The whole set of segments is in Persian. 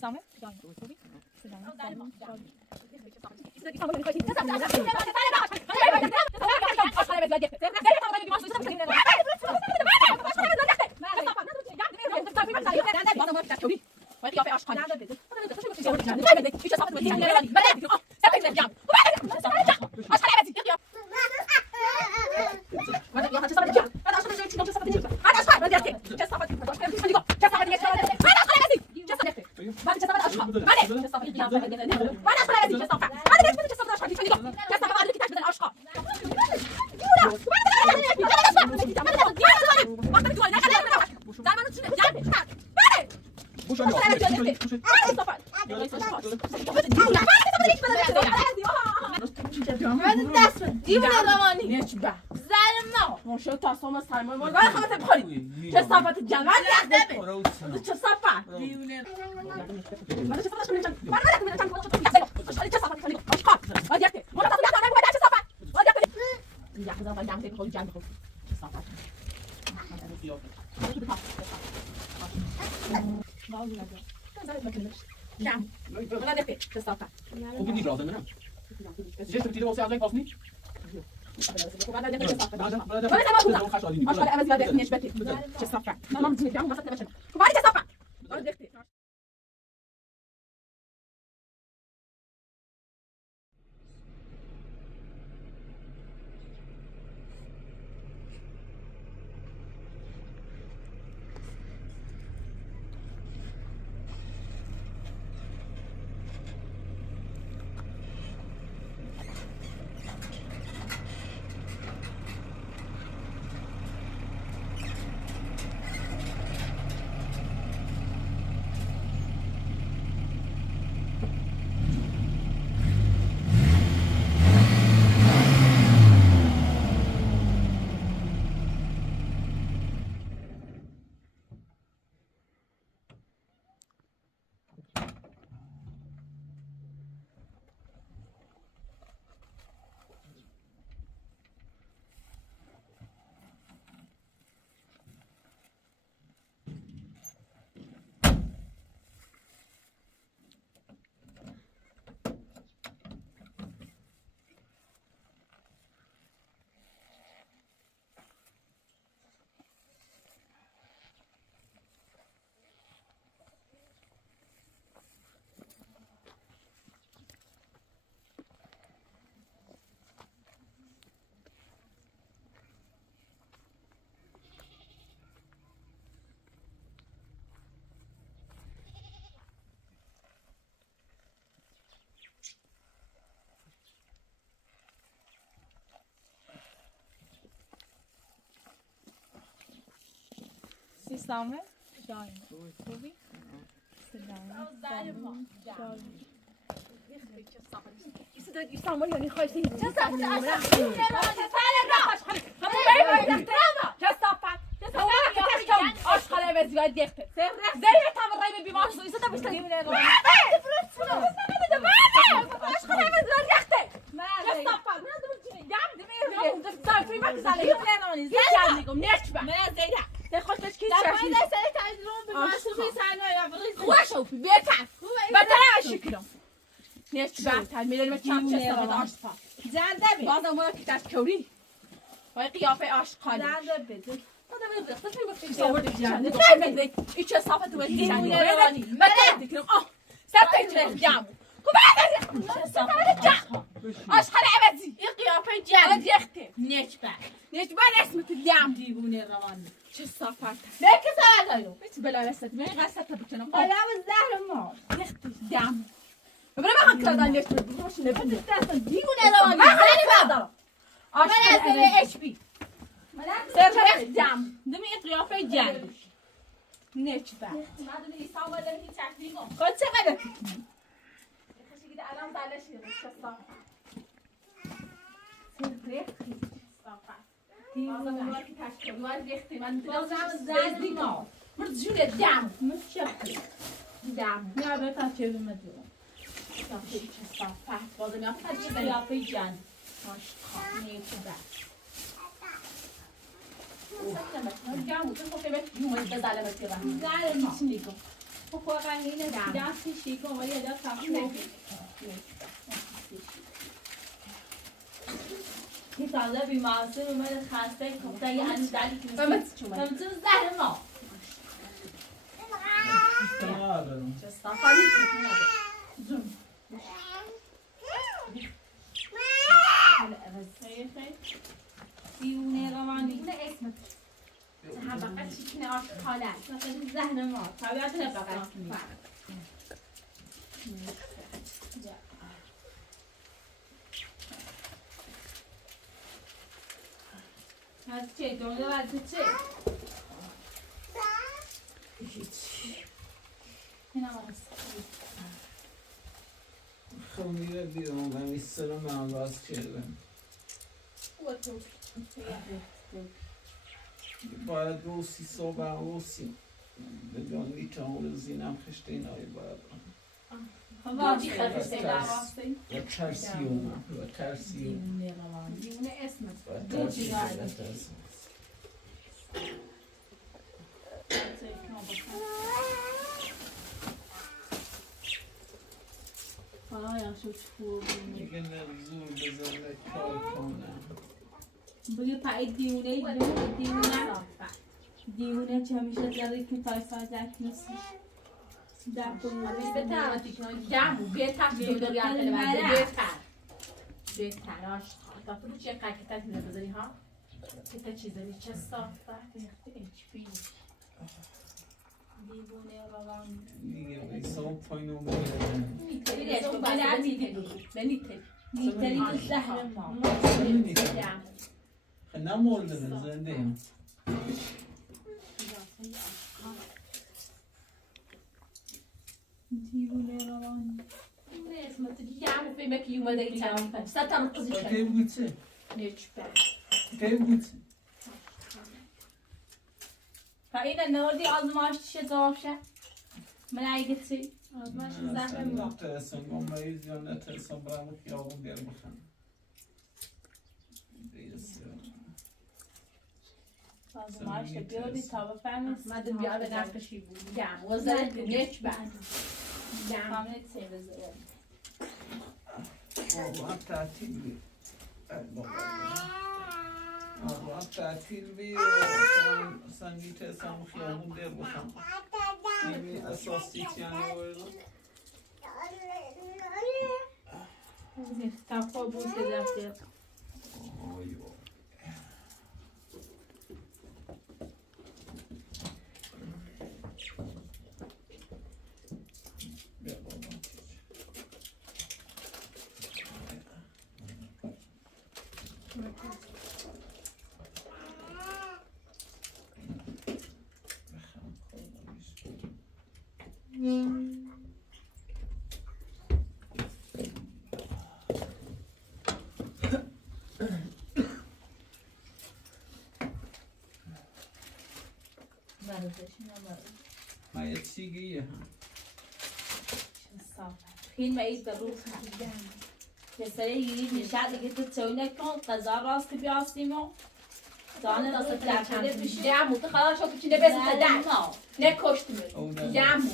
سامه سامه جای خوبی سلام یعنی خواهشی چه ساعتی آشخاله وزیاد دیخته زیر تام رای بیمار سویسه تا بشتن آشخاله وزیاد دیخته کستافت من دور چینه گم دمیر زایفری وقت ساله ده خوش بچ کی چشمی در سر تایدرون به ماشوقی سرنای خوش او بیتر بدتر شکلم نیست بهتر میدونیم چند چه سواد آشپا زنده بی باز اون که دست کوری وای قیافه آشقالی زنده بی آدم رخت میگفت سواد جنده نمیده این چه صافت و دیوونه بدتر دیگم سرت چه جام کو بعد صافت جام آشقال عوضی این قیافه جنده دیخته نیست بعد اسمت جام دیوونه روانی چه صافت نه که سوالایو هیچ بلا وسط من قصد بکنم بالا و زهر ما دیخته جام برای من کردن نیست بگوش نبود دست دیوونه روانی زنی بدارم آشقال اچ پی سرخ جام دمی قیافه جنده نیچ بعد مردم ایسا آمده هیچ تحقیق خود چقدر کتونی خشی گیده الان زلش یه چه صافت سرخی صافت دیوونه ما که تشکر دوار ریختی من دوزم زنی ما مرد جونه دم مشکل دم نه بتا چه بمدونم صافت چه صافت بازم یا فقط قیافه جنده آشقال نیچ بعد سلامت جامو تو خودت میومد بزاله بسیار زال ما نیگو خب واقعا اینه دستش کن ولی ادا تمام این تازه بیمارستان اومد خسته گفته یه هنوز دردی که تمام زهر ما جستافالی زوم دیونه روانی دیونه اسمت حبقت چیکنه آش خاله مثلا زهر ما طبیعت حبقت از چه؟ دونه از چه؟ این هم هست خمیره بیرون و میسترم من باز کردم باید روسی صبح روسی بدون میتونم زینم خشته این آیه باید واجی خفسته لراستی و ترسیوم و ترسیوم دیونه اسمت دو چیز آیا شد خوب دیگه نرزور بزنه کار کنم بگه پای دیونه چه همیشه زده که تایفا درک نیستی در کنم بهتر دمو بهتر بهتر آش تا تو چه قاعدت نمیذاری ها که چیزی چه صافه اچ پی دیوونه روان دیگه ایسان پایین اومده میتری تو بلدی میتری تو زهر ما نمولده زنده هم دیوونه روان اسمت دیگه همون فیلمه که اومده این چند ستم قضیه کی بوده نیچ بر کی بوده فإن النوردي آزماش شزافشة ملايقتي آزماش زهر ما نترسم ممیز یا نترسم برام خیابون بیار بخم آزماش بیاری تا بفهمی مدن بیار به نفشی بود گم وزارت نیچ بر گم همه سی بزرد بابا تعطیل بی بابا تعطیل بی سنگیت اسم خیابون بیار بخم این اساسی تیانه ویرو تفا بود که رفته ما یه چیگیه هم خیلی مایید به روز هم یه سری گیرید میشه دیگه تو توی نکن قضا راستی بیاستیم و دانه دست درکنه بشید جمعو تو خلاص شو کچینه بزن در نکشت می جمعو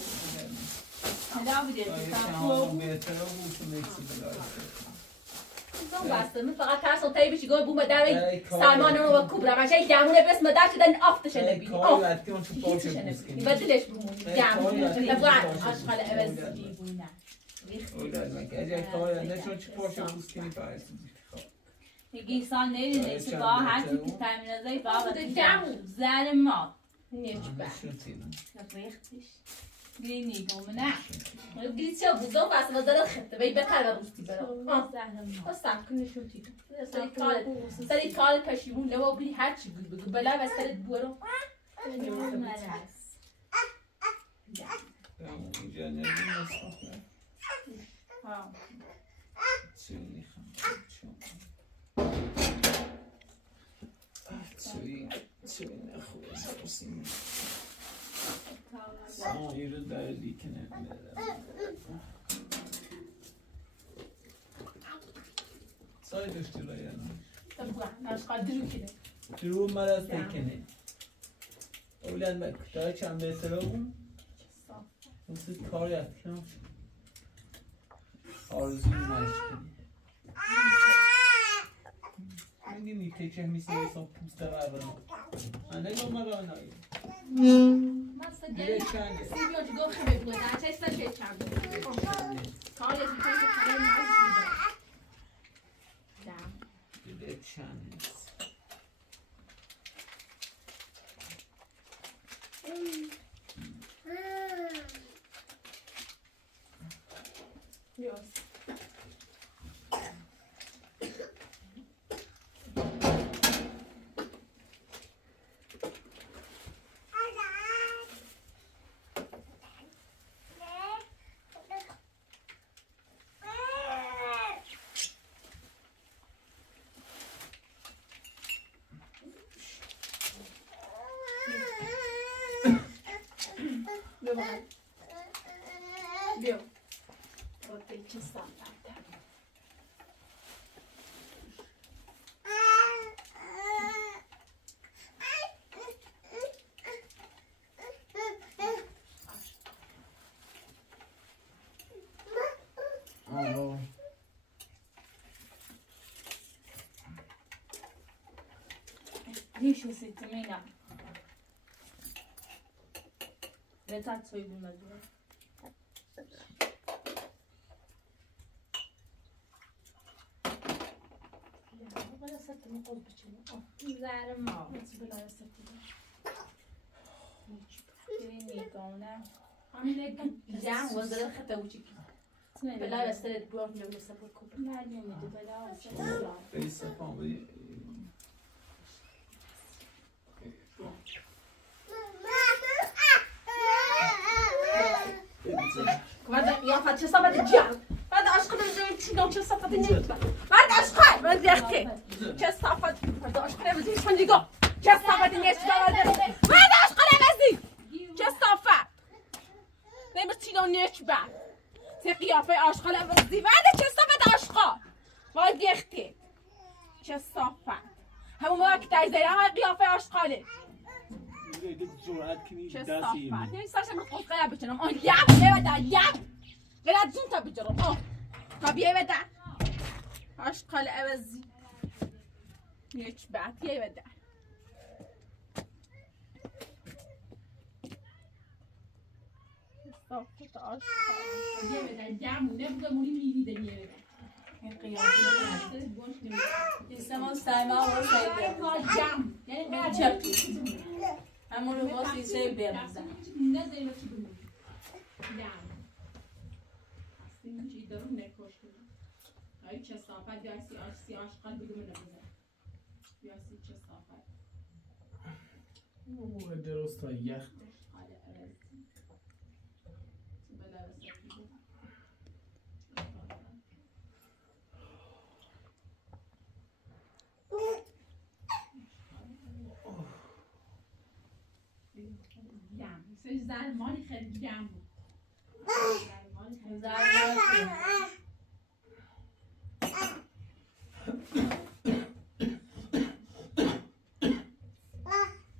هدا بوده تو بهتره بود تو میکسی بلایسته بسته من فقط ترس و تایی بشی گوه بوم در سلمان رو با کوبرا باشه این جمعونه بس مدر شدن آفتش نبینی هیچیش نبینی بدلش بمونی جمعونه لبوعد عشقال عوضی بونه اگر کار نشون چی پاشه بوستینی باید یکی سال نیدونه چه با هرچی که تامین ازای بابا جمعو زر ما نیچ بر ریختش گرینی گمونه گریت چه بودم بس مدار خطه بی بکر و روستی برام سب کنه شوتی سری کال پشیمون لوا بری هر چی بگو بلا و سرت برو اینجا نمیدونم چونی چونی نخواه زرسیم این رو دردی کنه سای داشتی را یا نه؟ اشقال درو کنه درو مرد تکنه اولاد مکتای چند بهتره اون؟ واسه کار yapacağım. Arzuyu meşgul. Hangi teke misal son pusta verdim. Anne numara oynayın. مثلا سیبیا جدا خیلی بود. چه استش چند؟ کاری از میکنه که کاری نمیشه. دیگه چند. Yes. Bia. Vou ter que saltar, tá? Deixa você também não. Metade soy bulmadı. بلا ستم قلب بچه زهر ما بلا ستم برینی کنه همین جمع وزدل خطا وچی بلا استرد بورم لو سبب کوب نه نمیده بلا استرد بیسه پامی بعد یا فتش صابت جمع بعد عشق نمی‌دونم چی چه صفت نیست بعد عشق بعد یختی چه صفت بعد عشق نمی‌دونم چون دیگه چه صفت نیست بعد عشق نمی‌دونم چه صفت نمی‌تونم نیست بعد چه قیافه عشق نمی‌دونم بعد چه صفت عشق بعد یختی چه صفت همون موقع که تایزه همه قیافه عشقاله چه صفت یعنی سرش من خود قلب بچنم آن یعب ببدا یعب قلب زون تا بجرم آه طبیعی بدا عشقال عوضی یک بعد یه بدا صفت عشقال یه بدا جمعونه بوده مولی میلیده یه بدا این قیافه بوش نمیده استمان سایما و سایده جمع یعنی قلب چرکی همون رو باز ایسه برمزن نه زیرا چی بمونی جمع این چی دارم نکوش کنم های چه صافت یا سی عشقال بگو من نبزن یا سی چه صافت اوه درست ها یخ عشقال عرضی بلا رسکی بود جمع سه زرمانی خیلی جمع بود زرمانی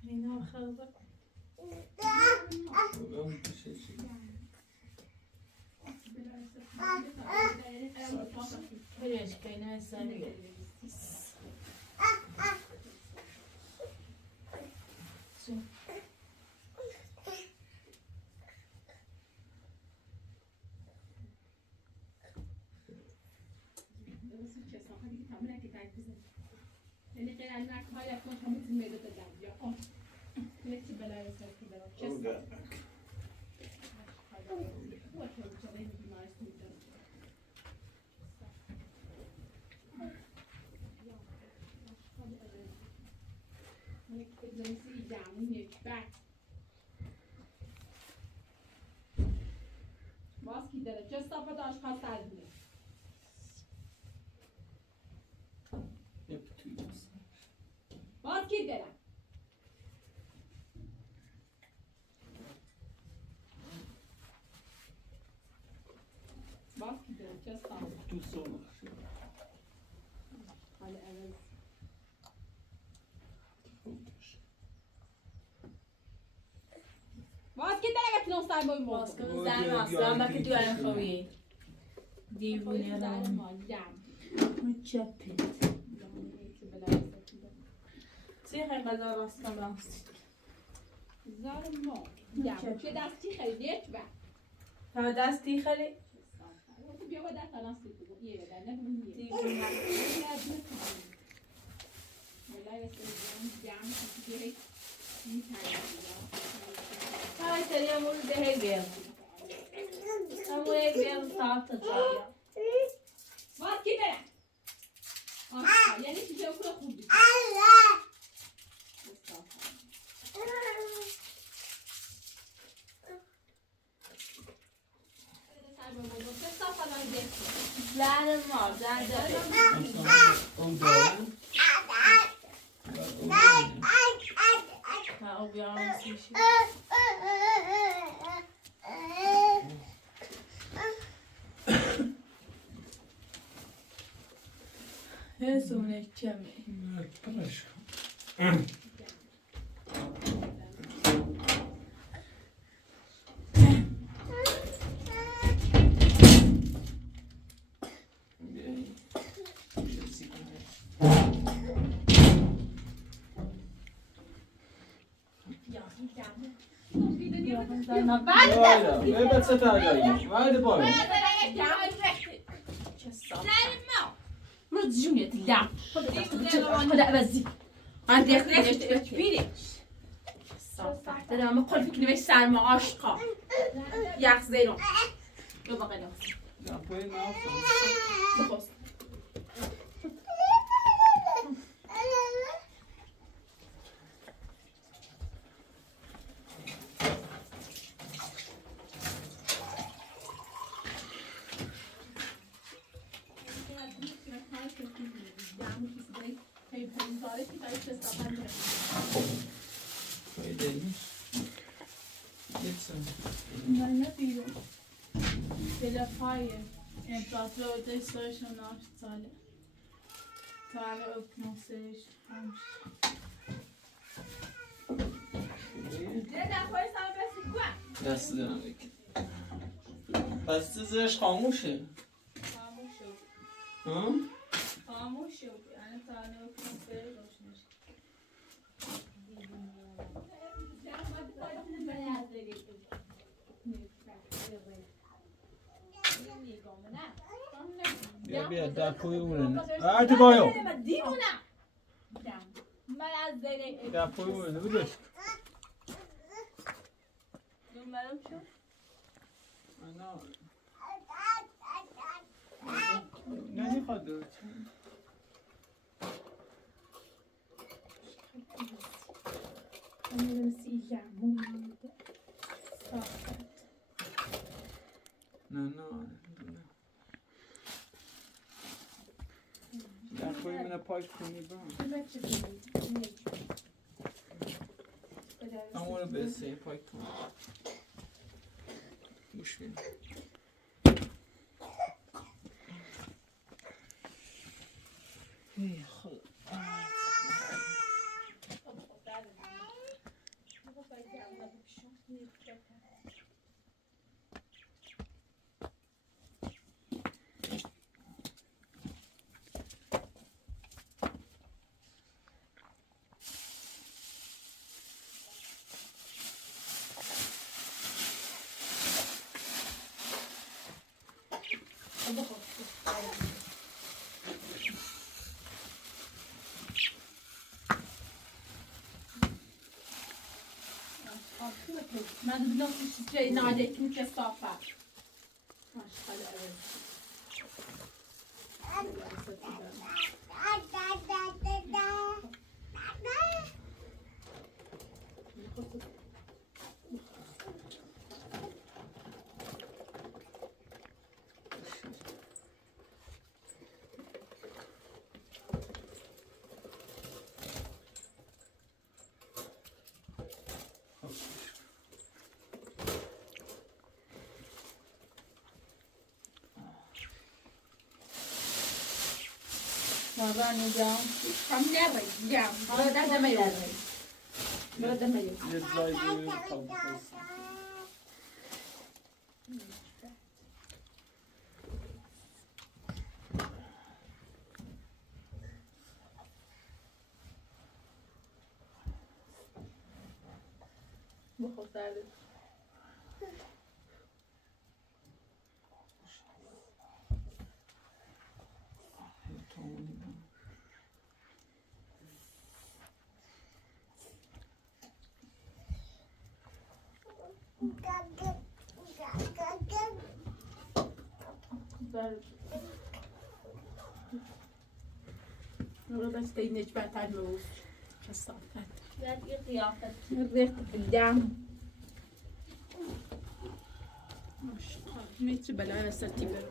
اینا خرابه بریش که نه سری یعنی غیر از نک های اکنون همون تیم میده دادم یا آه نکتی بلای سر که دارم چه سر خواه که بچه این بیمارست میدارم نکتی بزنیسی جمعی یک بک باز کی داره چه صافت آشخاص تردونه باز کی دارم باز کی دارم چه صافت تو سوال حالا اول باز کی داره گفتیم سر با موضوع زن اصلا ما که دیوانه خویی دیوونه اون چپت سیخ اینقدر راست کم راست زار ما چه دستی خیلی یک تا دستی خیلی بیا با دست الان سیخ بگو یه بدن نبیم یه دیوونه والله بس جمع کسی های سری امون ده هی بیل همون هی بیل ساعت تجاریا باز کی برم یعنی چیزه اون خوب دید زن ما زن داره اون داره تا او بیارم سیشی هزونه کمی پلش غيره بس تاجي ما ادري باي مرد جونيت لا خد ابزي عندي اختي كبيره صافحت انا ما قلت لك ليش سال مع عاشقه يا زينو يلا غيره لا باي ما بخص Empatro de social nachzahlen. Tage öppnungsig. دست دارم بکن بسته زرش خاموشه ها؟ خاموش شد یعنی tage öppnungsig روشنش بیا در پوی اونه آرتی بایو در پوی اونه بودش نمرم شد نمیخواد درست نه در پوی اونه پاک کنی با همون رو به سه پاک کنی گوش بینی ای خدا من بدنا نشتري نادي كنت صافة ماشي خلي مرة نجام هم جري جام هذا ما يوري هذا ما يوري بخور سرده والله بس تيجي بعد على الموز حصلت لا تقي قيافة ريحة بالدم مش ميت بلا ستيبر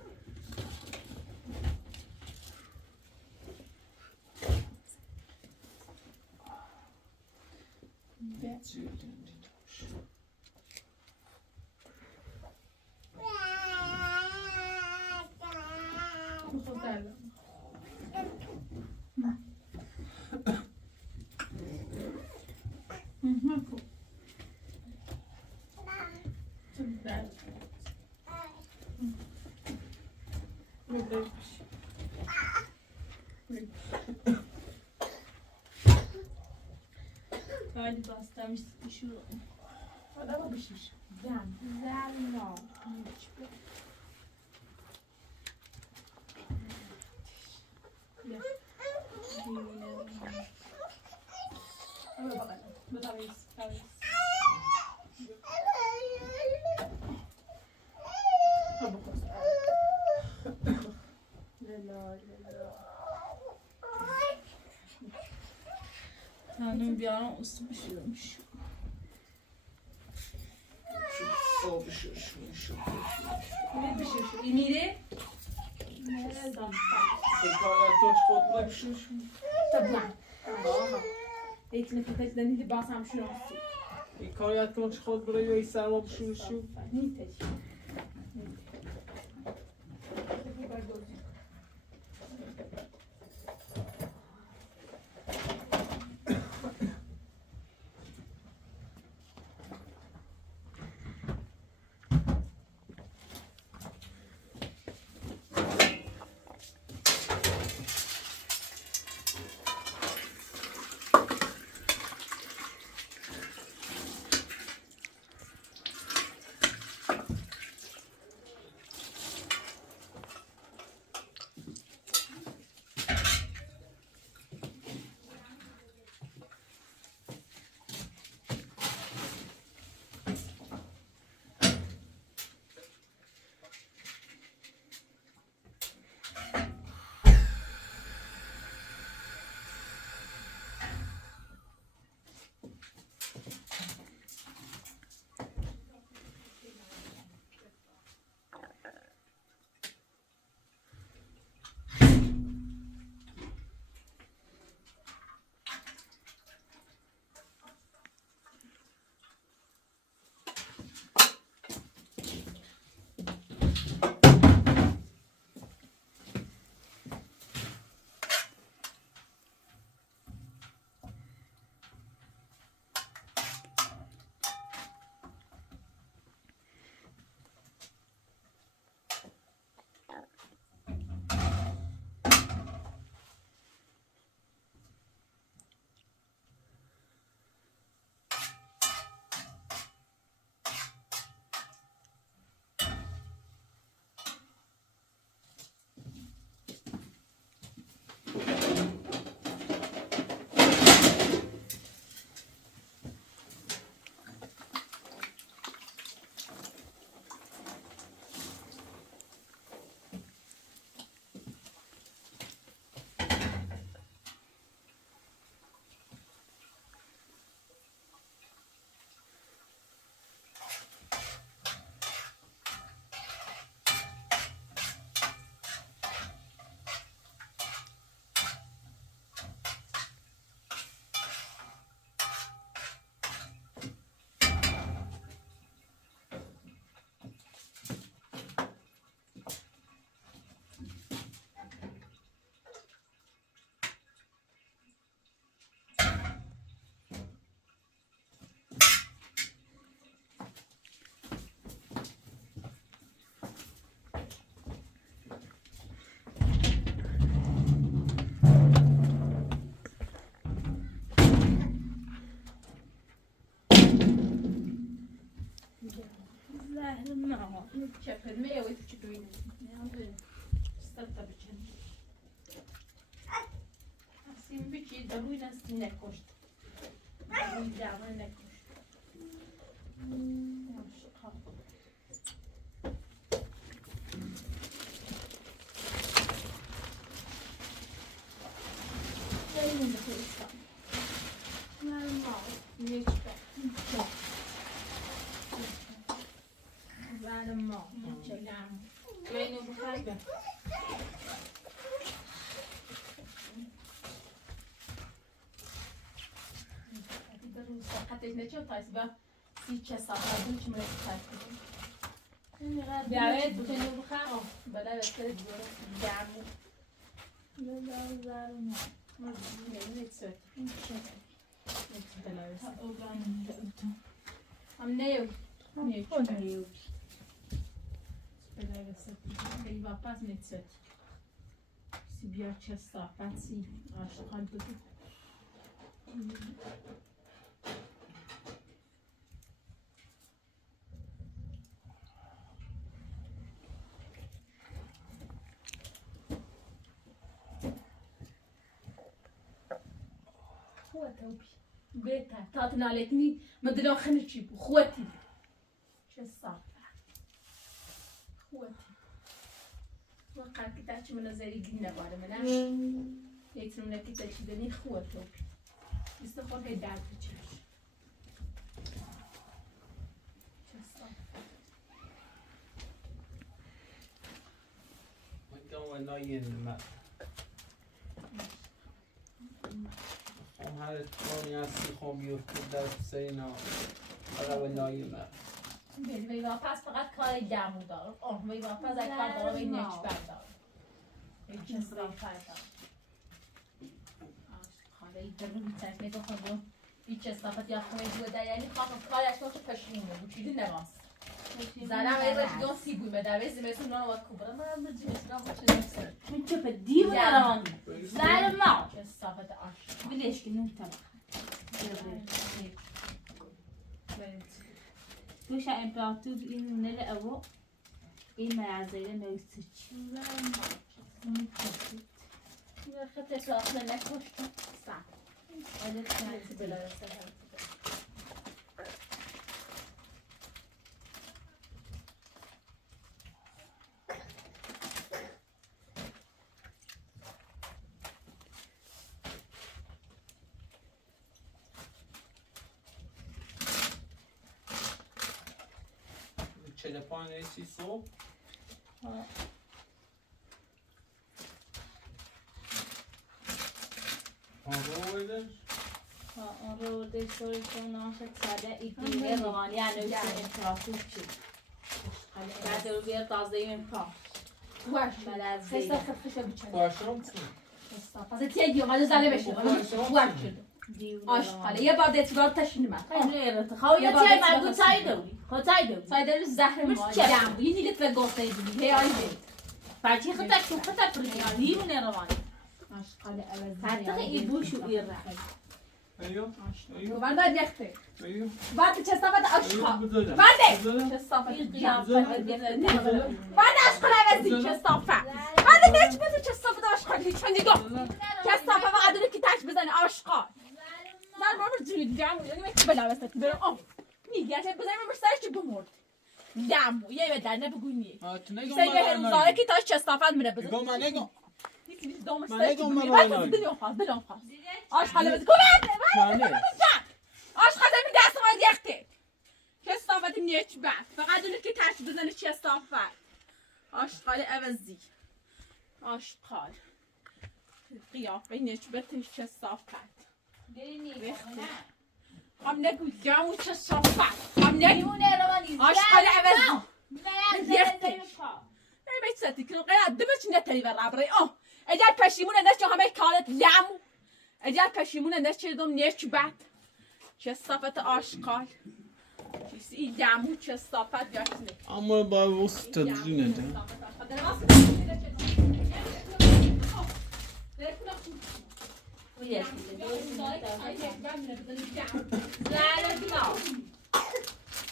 هذه باستا مش شو هذا ما بشيش زعل لا Tanrım bir ara ısı pişiriyormuş. Şu şu. Ne pişiriyor? İmiri? Hikayetten çıkartma bir şey şu. طبعا هيك نفتح لاني باص عم شو نصي Hikayetten çıkart buraya istemem bir şey şu. نيتش چپل میوی تو چی دوینه استاد بچن سیم بچی دروی نست نکشت دروی جوان نکشت خیلی نکشتم نیچ ما چلم بینو بخریم روز حتی نچه تایس با سیچه ساخته بود چی مرسی تایس بود بیاید بکنیم بخرم بله بسته دیوره دمو بله زارو نه نیست هم نیو نیو بله بسته ای واپس نیست سی بیا چه صافت سی عاشقان بگو خواتي بيتها تعطينا عليتني مدري خلني تجيبوا خواتي شو الصعب خواتي وقعت كتاش من زي قلنا بعد ما ناش يكسرنا كتاش دني خواتي يستخون هي دعوة تجيش شو الصعب وانت ناين ما هر اتفاقی هستی خواب بیفتید در سینا حالا نایمه وی واپس فقط کار دمو دار وی واپس از کار داره وی نچ بردار وی چیز را فردا خاله ای در رو بیترک نگاه خودم بیچه استافت یا خواه بوده یعنی خواه کارش نوش پشیمونه بود چیزی نماست زنم ای باش دون سی بوی مدوی زمیسون نانو وقت کبرا من مرجی مثلا باشه نمسه من چه دیو نران زن ما چه استافت آش بلیش که نون تبخ توش امپراتور این نل او این معزیره موسیچ یا خطه که اصلا نکشتم سعب آده کنیتی بلا رسه تلفن ریسی صبح آن رو بودش؟ آن رو بودش سوری چون آنشد ساده ایدیه روانی انویسی امپراتور چید بعد رو بیار تازه این پا واش خیستا خفشه بچنه خواشم چون؟ پس تیگی اومده زله بشه واش شده آشقاله یه بار دیتیبار تشینی من خواهی یا تیه مرگو تایی دوری خواهی تایی دوری تایی دوری زهر ما جمع یه نیلت و گفته دیدی هی آی بید فرچی خطا شو خطا پرگیانی دیمونه روانی آشقاله عوضی فرطق ای بوش و ای رحل ایو ایو من باید یخته ایو بعد چه صفت آشقال بعد چه صفت قیافت بعد آشقال عوضی چه صفت بعد نچ بده چه صفت آشقال هیچ من نگاه چه صفت و قدره که تش بزنه آشقال من بابر جوید دمو یعنی من بلا وسط برم میگه چه بزنم من سرش بمرد دمو یه بدن نبگو نیه سه به روزاره که تاش چه صفت میره بزن نگاه من نگاه دومش من سرش نگاه بگیری من باید بزن دلم خواست آشقال عوضی کمه آشقال می دست ما یخته چه صفت نیچ بعد فقط اونه که تش بزنه چه صفت آشقال عوضی آشقال قیافه نیچ بتش چه صفت هم نگو جامو چه صفت هم نگو آشقال عوضی یخته بیت ساتی که قیاد دمش نتری برابری اگر پشیمونه نشه همه کارت لامو اگر پشیمونه نشه دوم نیچ بعد چه صفت آشقال چیزی لامو چه صفت یاسنه اما با وسط تدرینه زن ما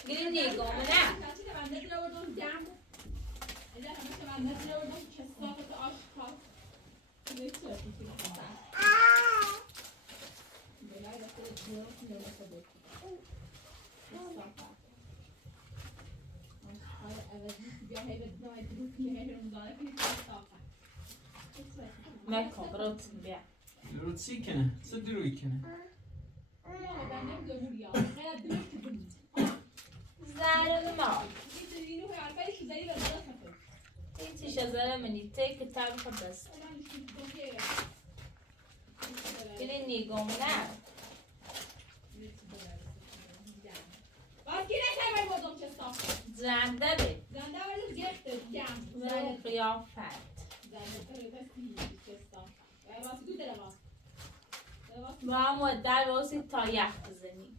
گیری نگاه نه نکن برات بیا روتسی کنه چه دروی کنه زرد ما این تیشه زره منی تی کتاب خود بست بلی نیگم نه زنده بی زرد قیافت با هم مدر باسی تا یخ بزنی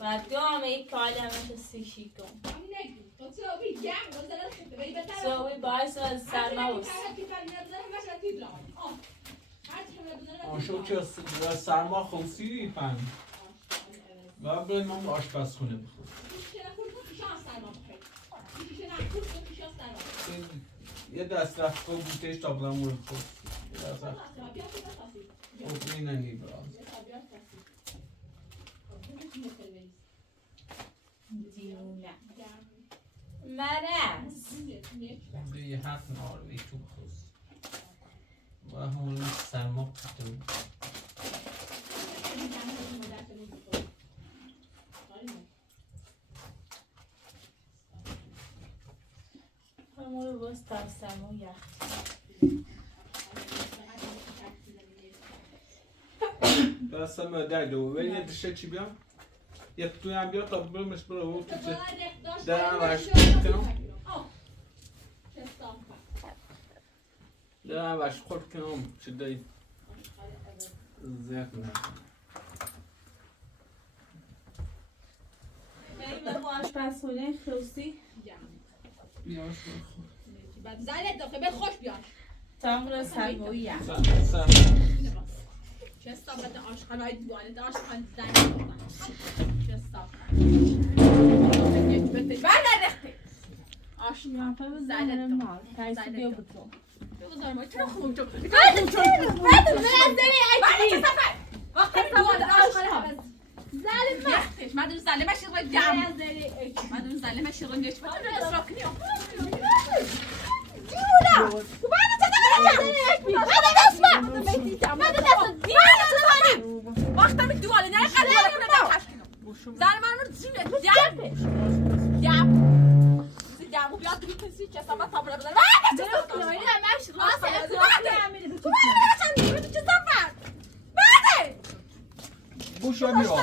و دو همه ای کالی همه سیشی کن سوی باعث از سرما بست آشو که از سرما خوصی پن و برای من آشپزخونه بخور یه دست رفت کن بوتهش تابلا مورد خود خب اینه نیبراز دیونه مرز یه حق ناروی تو بخوز و همون سرما کتون همون رو باز تا سرما یخ دستم در دو ولی یه دشه چی بیام یه توی هم بیاد تا برمش برو تو چه درم ورش کنم درم ورش خورد کنم چه دایی زیاد نکنم این به آشپزخونه خصوصی بیاش بخور زنت داخل به خوش بیاش تمر سرمایی یخ چه استافت آشغال های دیوانه آشغال زنی چه استافت برده رخته آشپزخونه زنه مال تایسی بیا بطور بگذار ما چرا خوب تو برده چه سفر وقتی دیوانه آشغال ها ظالم رختش مدون ظالم شیرون جمع مدون ظالم شیرون نش مدون اصراف کنیم دیوونه تو بعد چه وقتم دوال نه قلب کنم تشکیلم زن من رو زینه دم بیاد تو کسی چه سما تابلا بزنه چه سما نه همش راست چه سما بعد بوشا میرا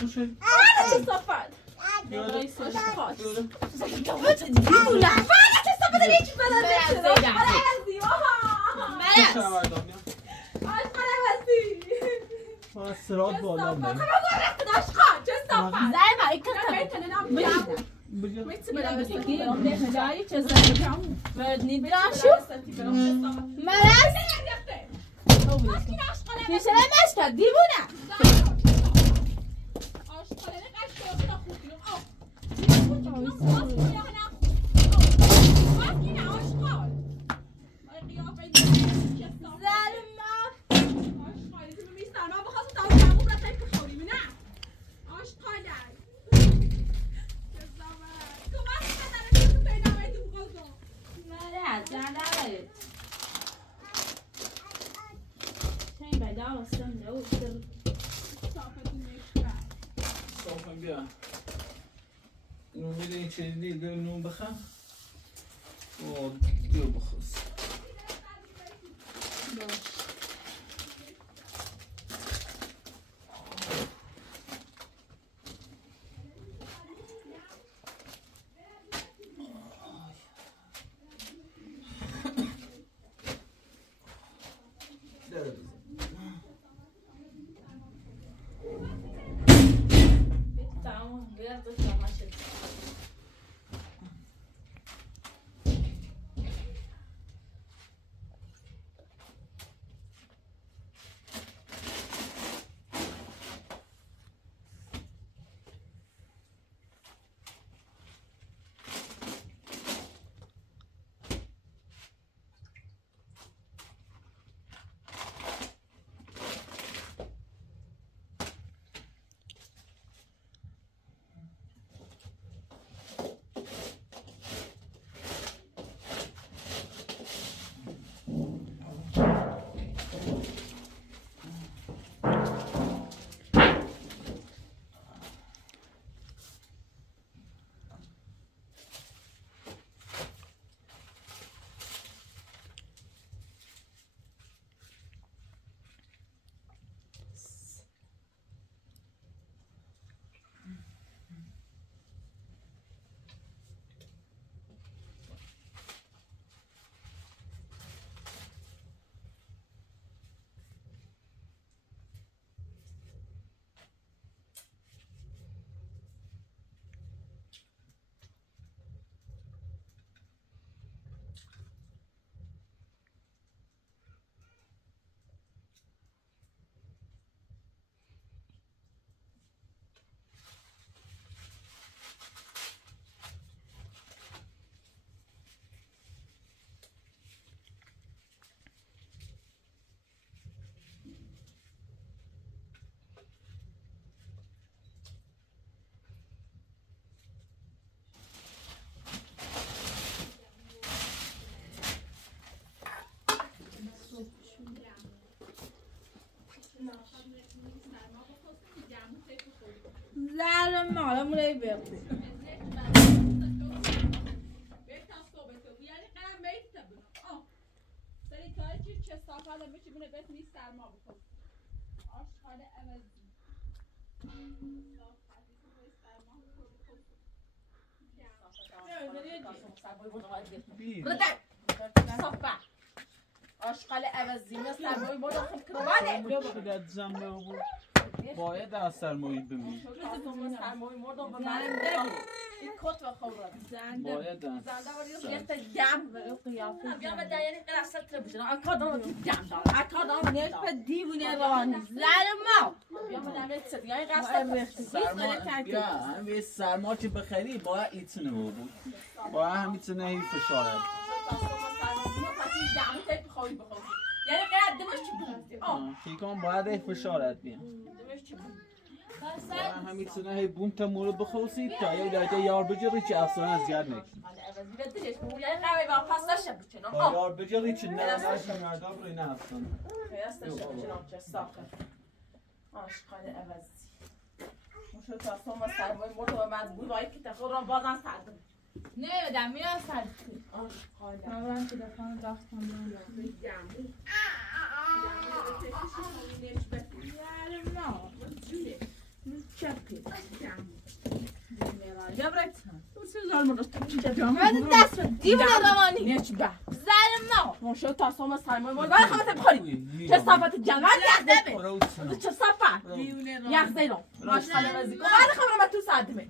بوشا چه سما سرات بالا من نون میدونی چه دیگه نون بخم و دیو بخوز زهر مالمون ای بیختی چه ساخته بچه بونه بهت نیست سرما بکن آشخاله عوضی آشغال عوضی مثل سرمایه ما داخل کروانه شدت زنبه بود باید در سرمایه بمید سرمایه مردم به من بگو این کت و خورم باید در زنده ولی ریخت گم به قیافه بیام به دیانی قرصت تربیشن اکادام تو جمع دار اکادام نیش به دیوونه روانی زن ما بیام به دیانی صدیای قرصت بیا همه سرما که بخری باید ایتونه بود باید همیتونه هی فشارد یعنی قرار دمش چی بود؟ خیکان باید هی فشارد بیا باید همیتونه هی بوم تا مورد بخوصید تا یه دایده یار بجاری که اصلا از گرد نکنید یار بجاری که نه نشون مردم روی نه اصلا آشقال عوضی مشو تا سوم سرمای مرد و من بود وای که تخور را بازم سردم نه بدم میرم سردم آشقال من که دفعه داختم من دست دیوونه روانی نچبه زرم نه مشو تا سوم سرمای مرد وای خواهد بخوری چه صفت جمعه یخ چه صفت یخ زیرم آشقال عوضی بعد خبرم تو سردمه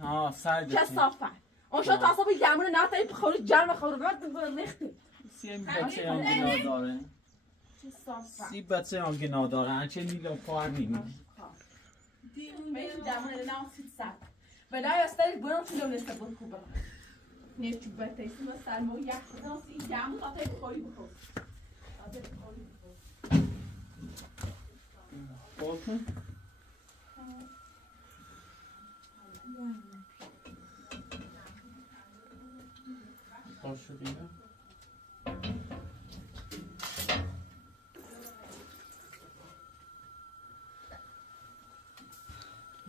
چه صفت مشو تا سوم گمونه نه تا بخوری جمع خوری بعد ریختی سی بچه هم گناه داره سی بچه هم گناه داره هنچه نیلو پار نیمی دیوونه جمعه نه سید سرد ولی استری برام چون نسته بود خوبه نیست بته ایسیم سرمو یک خدا سی جمع خاطر بخوری بخور بخور باش شدیده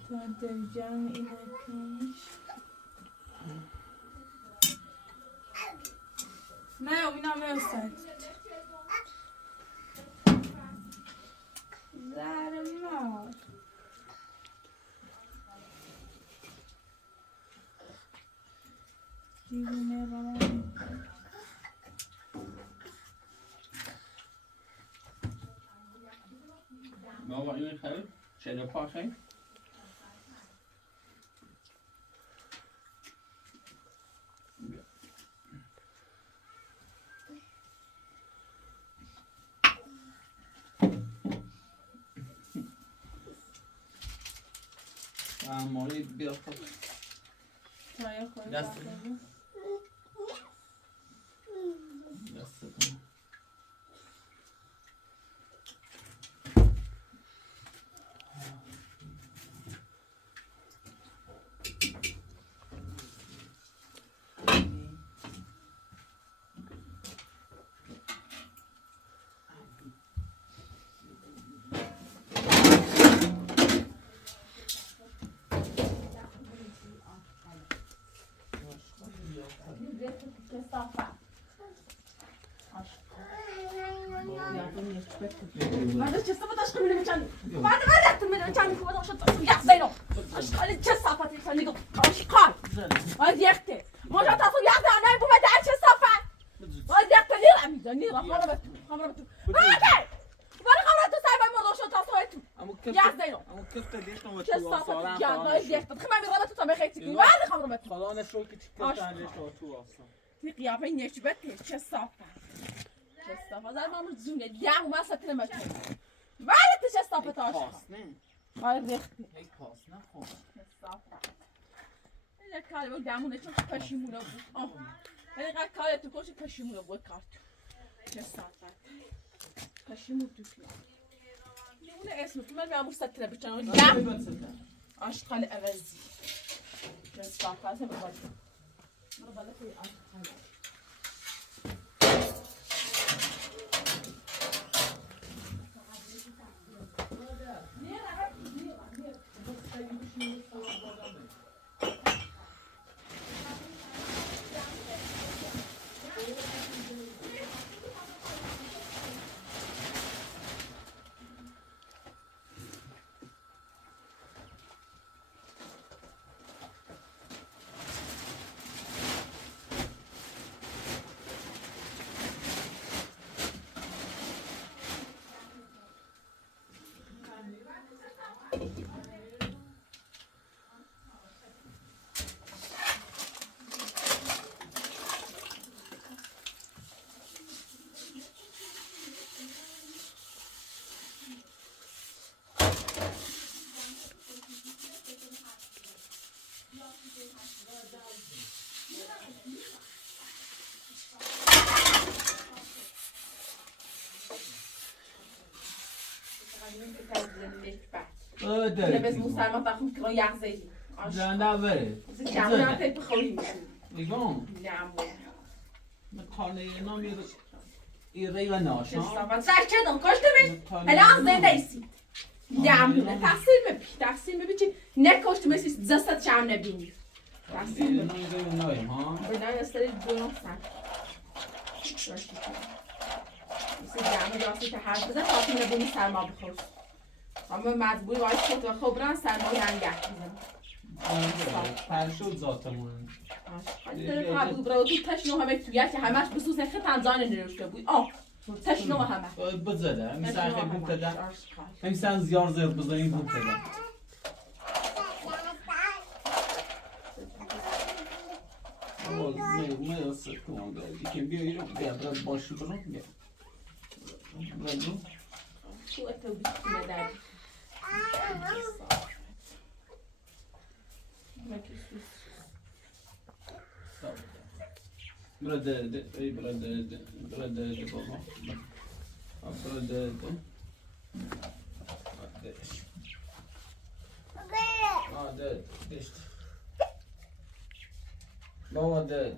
تا در جمع این کنش نه اوینا میرسد زرما دیوونه روانی بابا این خیلی چه پا خیلی مالی بیا خود دست ماذا تسوي تشقي من المكان بعد ما رحت من المكان كذا وشط يا زينو اشقال تشصفت يفنيقو اشقال ما يختي ما جات اصو يا انا ابو ما دعش صفا ما يختي لي عمي نيره خمرت هذا وانا خمرت سايبه مرض شو تصويتو يا زينو اما كيف ليش ما تشصفت يا ما يختي خمر من غلط تو بخيتي وانا خمرت خلاص شو كنت ليش تو اصلا في قيافه نشبت تشصفت چه زر مامور زونه دیگه ما سطر مچه ولی تو چه صافت آشقا باید ریختی یک پاس نخون یه کاری بود دمونه چون پشیمونه بود ولی قد کاری تو کش پشیمونه بود کارت چه صافت پشیمون تو فیلم نمونه اسم تو من مامور سطر بچنم آشقال عوضی چه صافت هم باید مرا بالا توی آشقال لبس مسلمان تاخم كرا يعزي زنده بره جامو نه تیپ خوری نگاه جامو مکانه نامی ایره و ناشا چه سرچه دم کاشته بش هلا زنده ایسی جامو نه تقسیم ببین چی نکاشته میسی زست چام نبینی تقسیم ببین نایم ها بنا استری دونم سن مثل جامو راستی که حرف بزن خاطی نبینی سرما بخورس اما مجبوری باید خود و خبران سرمایه انگه بزن فرشود ذاتمون داره قبول برای تو تشنو همه تویه که همش بسوز نخه تنزان نرشته بود تشنو همه بزده همیسان خیلی بود تده همیسان زیار زیر بزنیم بود تده ما یاسر کنم دیگه بیا ایرم بیا برای باشو برم بیا برو تو اتو بیشتونه داری برادر ای برادر بابا برادر دشت بابا ده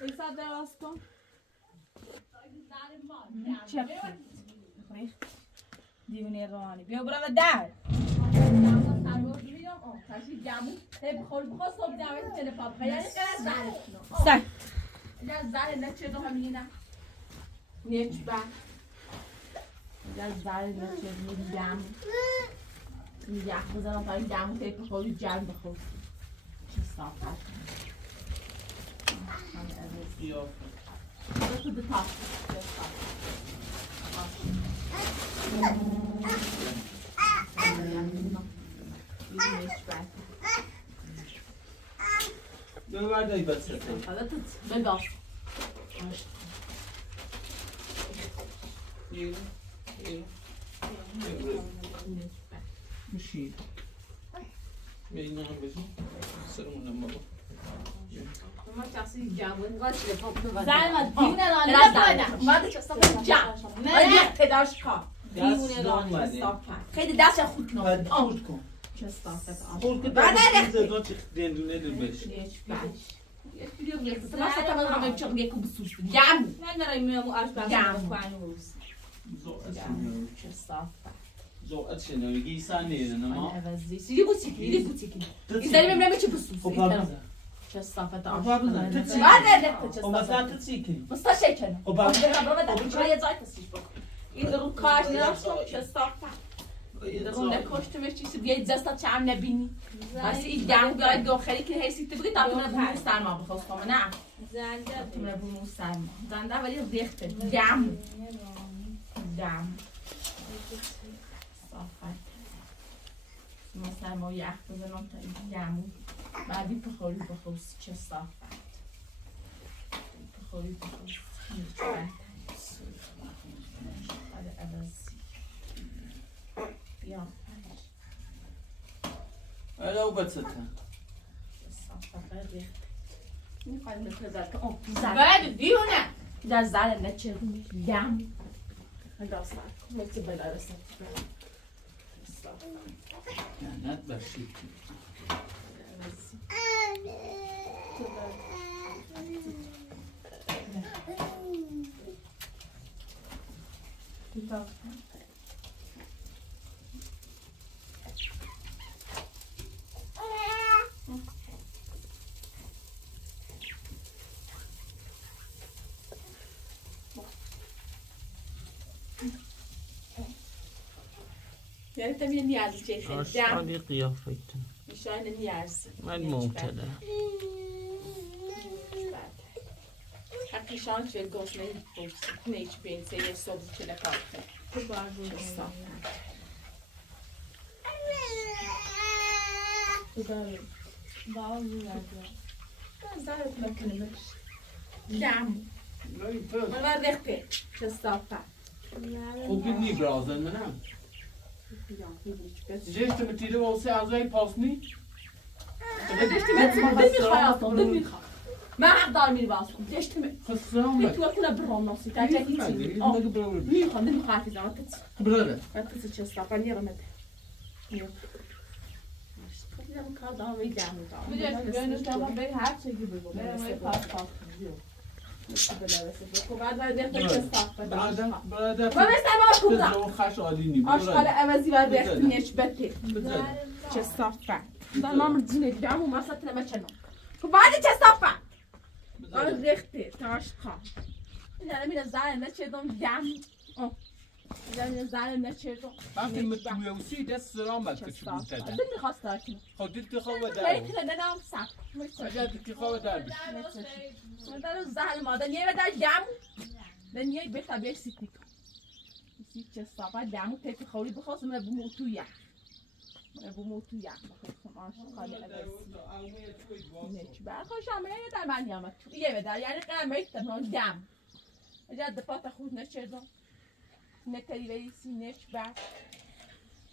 ایسا دراز کن چه دیونه روانی بیا برام در تاشی جامو بخور بخور صبح جامو تله پاپ خیلی زاره سر زاره نه چه دو همینی نه نیچ با زاره نه چه دو جامو یخ بزنم تا این جامو تله بخور جام بخور چه صاف بیا Go to the top. ببر دایی بسته حالا تو بگاز میشید بیا این هم بزن سرمونم بابا ما شخصی جامون قاطی پاپ تو زلمت دیونه رانه اومده که صاف جام نه پداش کار دیونه رانه خیلی دست خود کنه خود کن چه صافت خود کن بعد زدان چه دندونه دل بش ما ستم رو میگم چون یکو بسوس جام من نرایم میامو آش جام کنوس چه صافت زوات شنو گیسان نیست نما عوضی یه بوتیکی ایزداری میبینم چه بسوس چه صافت آش بعد نه چه مثلا تسیکی مستشه کنه خب بعد قبل ما چه یه زایت سیش بکن این رو کاش نشون چه صافت پشتمش چیزی بیاید دستات چم نبینی بس این دمو بیاید داخلی که هیسی تبری تا تو نبود سرما بخواستم نه زنده تو نبود سرما زنده ولی ریخته دم صافت ما سرما یخ بزنم تا این دمو بعدی بخوری بخوست چه صافت بخوری بخوست هیچ بهتر بعد عوضی بیا لو بتسته صافت ریخته میخوایم بخوزد که بعد دیونه در زن نچه دم راست مثل بلا رسد لعنت باشید يعني انت مين نيازي شيخ آشغالی قیافتون مشان نيازي من ممتده حقی شان چه گوش نیچ بین سه صبح چه لکارته تو بارو زارت مكلمش دعم ما ذقت چه صافه خوب نی برازن منم جيش تمتيلي وصي عزوي باسني ما حد دار ميري باسكم ليش تم خسران انت وكنا برام نصي تاجي مين خد من خافي زعما برادة ما تكسر شي صافه ني رمد خدنا من كار دار يدعموا طبعا بدي طبعا بين هات شي يجيبوا خش عادی آشغال عوضی بر ریختینش بته چه صافه در ما مردینه دیدم و مصد نمه چنم خب بعد چه صافه آن ریخته تاشقا اینجا نمیره زن نچردم دم اینجا نمیره زن نچردم وقتی متویوسی دست سلامت کچی بودتده دل میخواست داشتیم خود دلت خواه در خیلی کنه نام سب اگر دلت خواه در بشی مادر زهر مادر نیه بدر دم من نیه بختا بیش سیتی کن سیت چه صافه دمو تیکی خوری بخواست من بموتو یک من بموتو یک بخواستم آشقال عوضی نیچ برخوش همه یه در من یامد یه بدر یعنی قرمه ایتر دم اجا دفات خود نچردم نکری ویسی نیچ بر